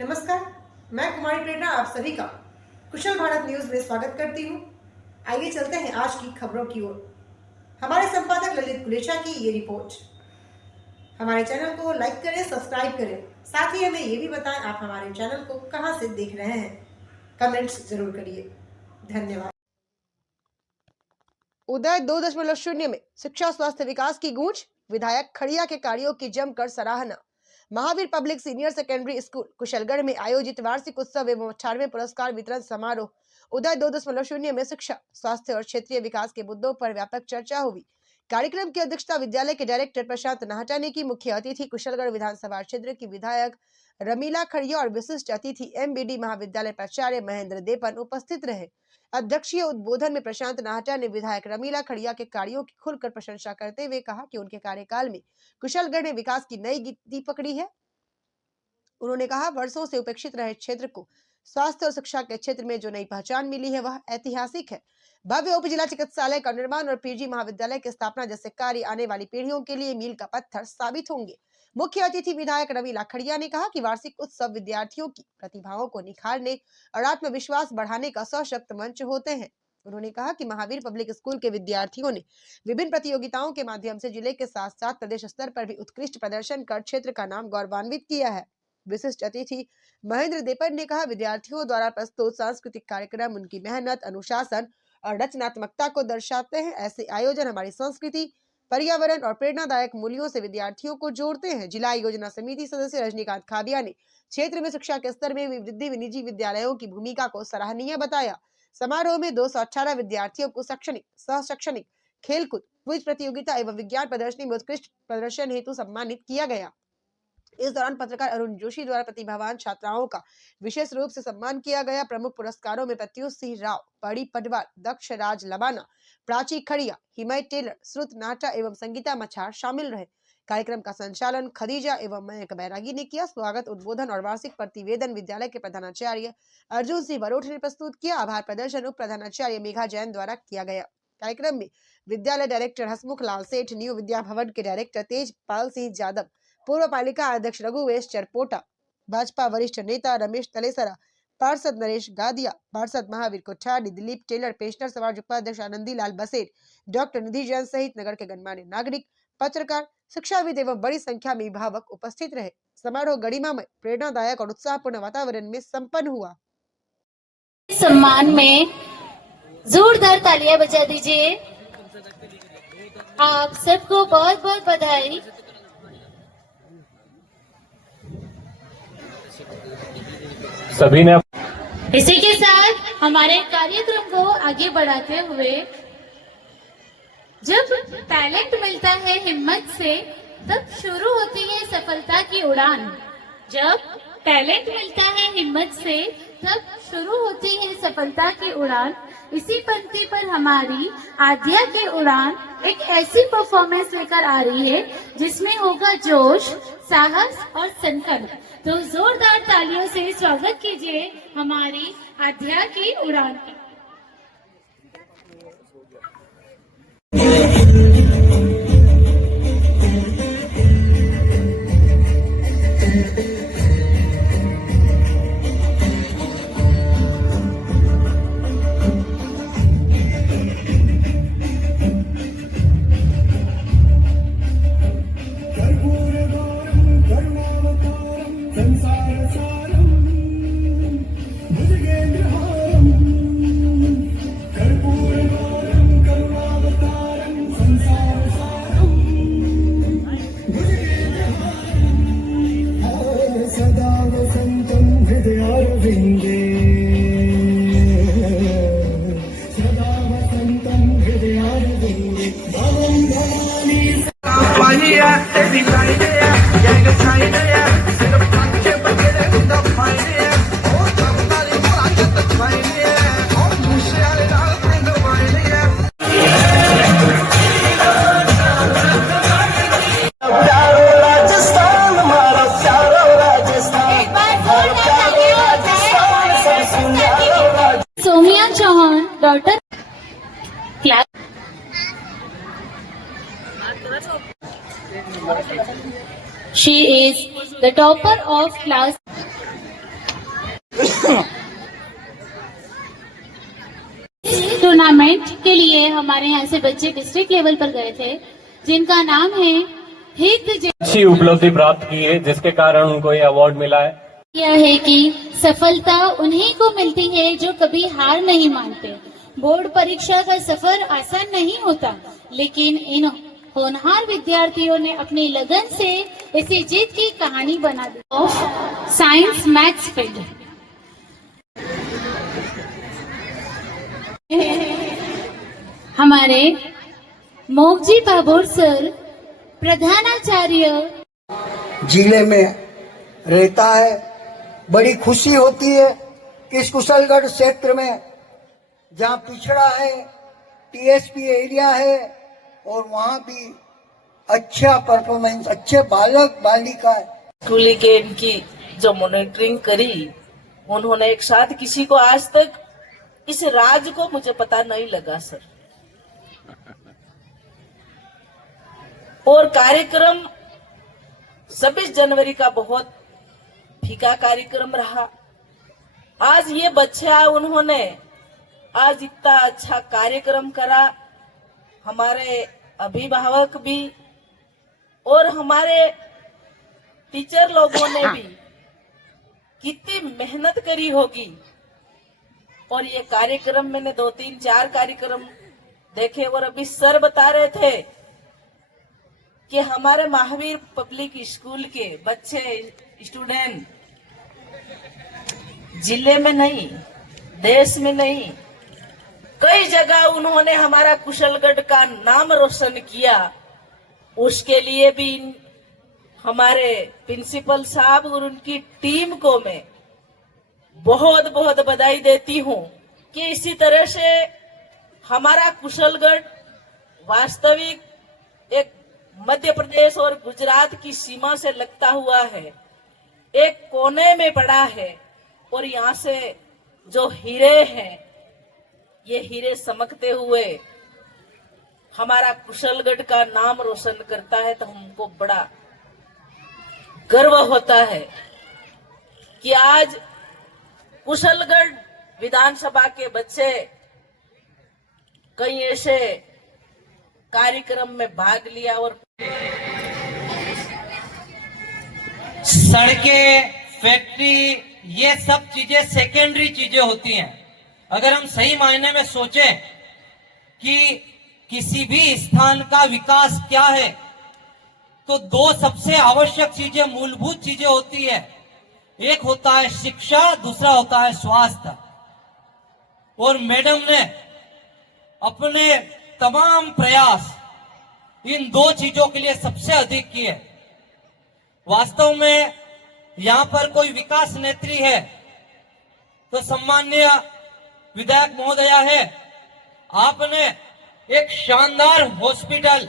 नमस्कार, मैं कुमारी प्रेरणा आप सभी का कुशल भारत न्यूज में स्वागत करती हूँ। आइए चलते हैं आज की खबरों की ओर। हमारे संपादक ललित कुलेचा की ये रिपोर्ट। हमारे चैनल को लाइक करें, सब्सक्राइब करें। साथ ही हमें ये भी बताएं आप हमारे चैनल को कहां से देख रहे हैं। कमेंट्स जरूर करिए। धन्यवाद। उदय 2.0 में शिक्षा स्वास्थ्य विकास की गूंज, विधायक खड़िया के कार्यों की जमकर सराहना। Mahavir public senior secondary school Kushalgarh में आयोजित वार्षिक उत्सव एवं 18वें पुरस्कार वितरण समारोह उदय 2.0 में शिक्षा स्वास्थ्य और क्षेत्रीय विकास के मुद्दों पर व्यापक चर्चा हुई। कार्यक्रम की अध्यक्षता विद्यालय के डायरेक्टर प्रशांत नाहटा ने की। मुख्य अतिथि कुशलगढ़ विधानसभा क्षेत्र की विधायक रमीला खड़िया और विशिष्ट अतिथि एमबीडी महाविद्यालय प्राचार्य महेंद्र देपन उपस्थित रहे। अध्यक्षीय उद्बोधन में प्रशांत नाहटा ने विधायक रमीला खड़िया के कार्यों की खुलकर प्रशंसा करते हुए कहा कि उनके कार्यकाल में कुशलगढ़ ने विकास की नई गति पकड़ी है। उन्होंने कहा, वर्षों से उपेक्षित रहे क्षेत्र को स्वास्थ्य और शिक्षा के क्षेत्र में जो नई पहचान मिली है वह ऐतिहासिक है। भव्य उप जिला चिकित्सालय का निर्माण और पीजी महाविद्यालय की स्थापना जैसे कार्य आने वाली पीढ़ियों के लिए मील का पत्थर साबित होंगे। मुख्य अतिथि विधायक रमीला खड़िया ने कहा कि वार्षिक उत्सव विद्यार्थियों की प्रतिभाओं को निखारने और आत्मविश्वास बढ़ाने का सशक्त मंच होते हैं। उन्होंने कहा कि महावीर पब्लिक स्कूल के विद्यार्थियों ने विभिन्न प्रतियोगिताओं के माध्यम से जिले के साथ साथ प्रदेश स्तर पर भी उत्कृष्ट प्रदर्शन कर क्षेत्र का नाम गौरवान्वित किया है। विशिष्ट अतिथि महेंद्र देपन ने कहा, विद्यार्थियों द्वारा प्रस्तुत सांस्कृतिक कार्यक्रम उनकी मेहनत, अनुशासन और रचनात्मकता को दर्शाते हैं। ऐसे आयोजन हमारी संस्कृति, पर्यावरण और प्रेरणादायक मूल्यों से विद्यार्थियों को जोड़ते हैं। जिला योजना समिति सदस्य रजनीकांत खाबिया ने क्षेत्र में शिक्षा के स्तर में वृद्धि में निजी विद्यालयों की भूमिका को सराहनीय बताया। समारोह में 218 विद्यार्थियों को शैक्षणिक, सह शैक्षणिक, खेलकूद, क्विज प्रतियोगिता एवं विज्ञान प्रदर्शनी में उत्कृष्ट प्रदर्शन हेतु सम्मानित किया गया। इस दौरान पत्रकार अरुण जोशी द्वारा प्रतिभावान छात्राओं का विशेष रूप से सम्मान किया गया। प्रमुख पुरस्कारों में प्रत्युष सिंह राव, पड़ी पटवार, दक्ष राज लबाना, प्राची खड़िया, हिमाय टेलर, श्रुत नाटा एवं संगीता मछार शामिल रहे। कार्यक्रम का संचालन खदीजा एवं मयंक बैरागी ने किया। स्वागत उद्बोधन और वार्षिक प्रतिवेदन विद्यालय के प्रधानाचार्य अर्जुन सिंह बरोठ ने प्रस्तुत किया। आभार प्रदर्शन उप प्रधानाचार्य मेघा जैन द्वारा किया गया। कार्यक्रम में विद्यालय डायरेक्टर हसमुख लाल सेठ, न्यू विद्या भवन के डायरेक्टर तेजपाल सिंह यादव, पूर्व पालिका अध्यक्ष रघुवेश चरपोटा, भाजपा वरिष्ठ नेता रमेश तलेसरा, पार्षद नरेश गादिया, पार्षद महावीर कोठारी, दिलीप टेलर, पेंशनर समाज उपाध्यक्ष आनंदी लाल बसेर, डॉक्टर निधि जैन सहित नगर के गणमान्य नागरिक, पत्रकार, शिक्षाविद एवं बड़ी संख्या में अभिभावक उपस्थित रहे। समारोह गरिमामय, प्रेरणादायक और उत्साहपूर्ण वातावरण में संपन्न हुआ। सम्मान में जोरदार तालियां बजा दीजिए। आप सबको बहुत बहुत बधाई। सभी ने इसी के साथ हमारे कार्यक्रम को आगे बढ़ाते हुए, जब टैलेंट मिलता है हिम्मत से, तब शुरू होती है सफलता की उड़ान। जब टैलेंट मिलता है हिम्मत से, तब शुरू होती है सफलता की उड़ान। इसी पंक्ति पर हमारी आद्या की उड़ान एक ऐसी परफॉर्मेंस लेकर आ रही है जिसमें होगा जोश, साहस और संकल्प। तो जोरदार तालियों से स्वागत कीजिए हमारी आद्या की उड़ान का। Somiya Chauhan, daughter class. She is the topper of class. Tournament के लिए हमारे यहाँ से बच्चे डिस्ट्रिक्ट लेवल पर गए थे, जिनका नाम है हित अच्छी उपलब्धि प्राप्त की है, जिसके कारण उनको ये अवार्ड मिला है। यह है कि सफलता उन्हीं को मिलती है जो कभी हार नहीं मानते। बोर्ड परीक्षा का सफर आसान नहीं होता, लेकिन इन होनहार विद्यार्थियों ने अपनी लगन से इसे जीत की कहानी बना दी। ऑफ साइंस मैथ्स फील्ड हमारे मोगजी बाबोर सर प्रधानाचार्य जिले में रहता है। बड़ी खुशी होती है कि इस कुशलगढ़ क्षेत्र में जहाँ पिछड़ा है, टीएसपी एरिया है, और वहाँ भी अच्छा परफॉर्मेंस, अच्छे बालक बालिका है। स्कूली के इनकी जो मॉनिटरिंग करी, उन्होंने एक साथ किसी को आज तक इस राज को मुझे पता नहीं लगा सर। और कार्यक्रम 26 जनवरी का बहुत फीका कार्यक्रम रहा। आज ये बच्चा उन्होंने आज इतना अच्छा कार्यक्रम करा। हमारे अभिभावक भी और हमारे टीचर लोगों ने भी कितनी मेहनत करी होगी। और ये कार्यक्रम मैंने 2-3-4 कार्यक्रम देखे, और अभी सर बता रहे थे कि हमारे महावीर पब्लिक स्कूल के बच्चे स्टूडेंट जिले में नहीं, देश में नहीं, कई जगह उन्होंने हमारा कुशलगढ़ का नाम रोशन किया। उसके लिए भी हमारे प्रिंसिपल साहब और उनकी टीम को मैं बहुत बहुत बधाई देती हूँ कि इसी तरह से हमारा कुशलगढ़ वास्तविक एक मध्य प्रदेश और गुजरात की सीमा से लगता हुआ है, एक कोने में पड़ा है। और यहाँ से जो हीरे हैं, ये हीरे चमकते हुए हमारा कुशलगढ़ का नाम रोशन करता है, तो हमको बड़ा गर्व होता है कि आज कुशलगढ़ विधानसभा के बच्चे कई ऐसे कार्यक्रम में भाग लिया। और सड़कें, फैक्ट्री, ये सब चीजें सेकेंडरी चीजें होती हैं। अगर हम सही मायने में सोचें कि किसी भी स्थान का विकास क्या है, तो 2 सबसे आवश्यक चीजें, मूलभूत चीजें होती है। एक होता है शिक्षा, दूसरा होता है स्वास्थ्य। और मैडम ने अपने तमाम प्रयास इन 2 चीजों के लिए सबसे अधिक किए। वास्तव में यहाँ पर कोई विकास नेत्री है तो सम्माननीय विधायक महोदया है, आपने एक शानदार हॉस्पिटल,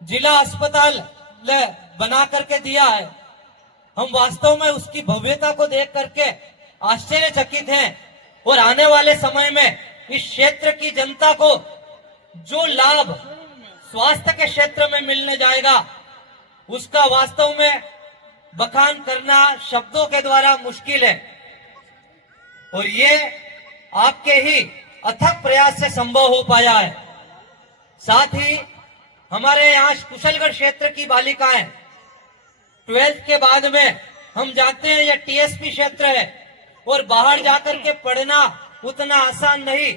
जिला अस्पताल बना करके दिया है। हम वास्तव में उसकी भव्यता को देख करके आश्चर्यचकित हैं। और आने वाले समय में इस क्षेत्र की जनता को जो लाभ स्वास्थ्य के क्षेत्र में मिलने जाएगा, उसका वास्तव में बखान करना शब्दों के द्वारा मुश्किल है। और ये आपके ही अथक प्रयास से संभव हो पाया है। साथ ही हमारे यहाँ कुशलगढ़ क्षेत्र की बालिकाएं 12th के बाद में, हम जानते हैं यह टीएसपी क्षेत्र है और बाहर जाकर के पढ़ना उतना आसान नहीं,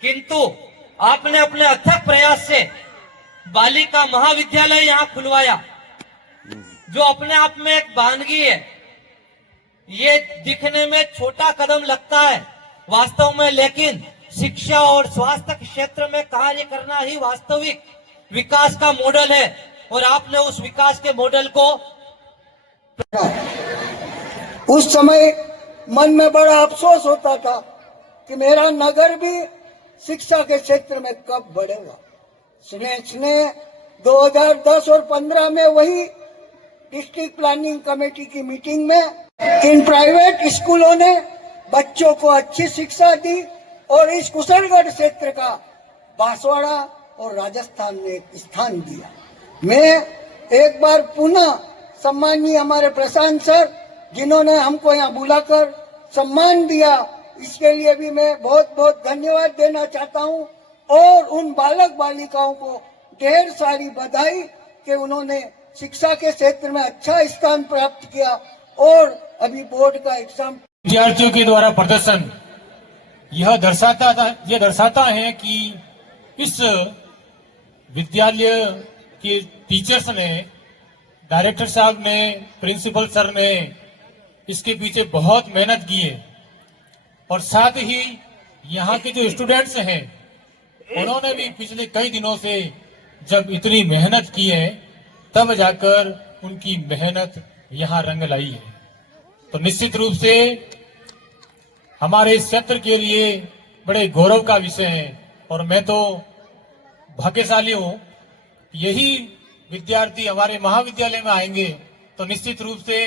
किंतु आपने अपने अथक प्रयास से बालिका महाविद्यालय यहाँ खुलवाया, जो अपने आप में एक वानगी है। ये दिखने में छोटा कदम लगता है वास्तव में, लेकिन शिक्षा और स्वास्थ्य के क्षेत्र में कार्य करना ही वास्तविक विकास का मॉडल है। और आपने उस विकास के मॉडल को उस समय मन में बड़ा अफसोस होता था कि मेरा नगर भी शिक्षा के क्षेत्र में कब बढ़ेगा। स्नेह 2010 और 15 में वही डिस्ट्रिक्ट प्लानिंग कमेटी की मीटिंग में इन प्राइवेट स्कूलों ने बच्चों को अच्छी शिक्षा दी और इस कुशलगढ़ क्षेत्र का बांसवाड़ा और राजस्थान ने एक स्थान दिया। मैं एक बार पुनः सम्माननीय हमारे प्रशांत सर, जिन्होंने हमको यहाँ बुलाकर सम्मान दिया, इसके लिए भी मैं बहुत बहुत धन्यवाद देना चाहता हूं। और उन बालक बालिकाओं को ढेर सारी बधाई कि उन्होंने शिक्षा के क्षेत्र में अच्छा स्थान प्राप्त किया और अभी बोर्ड का एग्जाम। विद्यार्थियों के द्वारा प्रदर्शन यह दर्शाता है कि इस विद्यालय के टीचर्स ने, डायरेक्टर साहब ने, प्रिंसिपल सर ने इसके पीछे बहुत मेहनत की है। और साथ ही यहाँ के जो स्टूडेंट्स हैं उन्होंने भी पिछले कई दिनों से जब इतनी मेहनत की है तब जाकर उनकी मेहनत यहाँ रंग लाई है। तो निश्चित रूप से हमारे इस क्षेत्र के लिए बड़े गौरव का विषय है। और मैं तो भाग्यशाली हूँ, यही विद्यार्थी हमारे महाविद्यालय में आएंगे तो निश्चित रूप से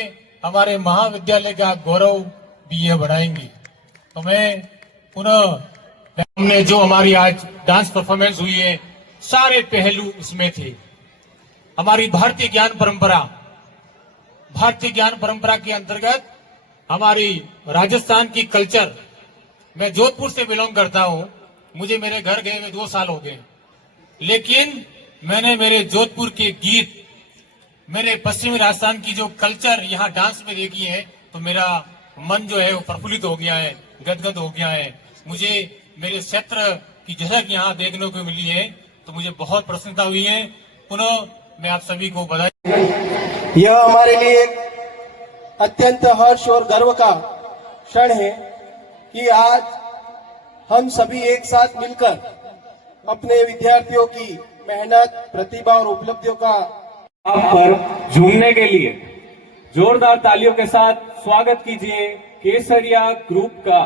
हमारे महाविद्यालय का गौरव भी यह बढ़ाएंगे। तो मैं पुनः, हमने जो हमारी आज डांस परफॉर्मेंस हुई है, सारे पहलू उसमें थे। हमारी भारतीय ज्ञान परंपरा के अंतर्गत हमारी राजस्थान की कल्चर, मैं जोधपुर से बिलोंग करता हूं, मुझे मेरे घर गए हुए 2 साल हो गए, लेकिन मैंने मेरे जोधपुर के गीत, मेरे पश्चिमी राजस्थान की जो कल्चर यहाँ डांस में देखी है तो मेरा मन जो है वो प्रफुल्लित हो गया है, गदगद हो गया है। मुझे मेरे क्षेत्र की झलक यहाँ देखने को मिली है तो मुझे बहुत प्रसन्नता हुई है। पुनः मैं आप सभी को बधाई। यह हमारे लिए एक अत्यंत हर्ष और गर्व का क्षण है कि आज हम सभी एक साथ मिलकर अपने विद्यार्थियों की मेहनत, प्रतिभा और उपलब्धियों का आप पर झूमने के लिए जोरदार तालियों के साथ स्वागत कीजिए केसरिया ग्रुप का।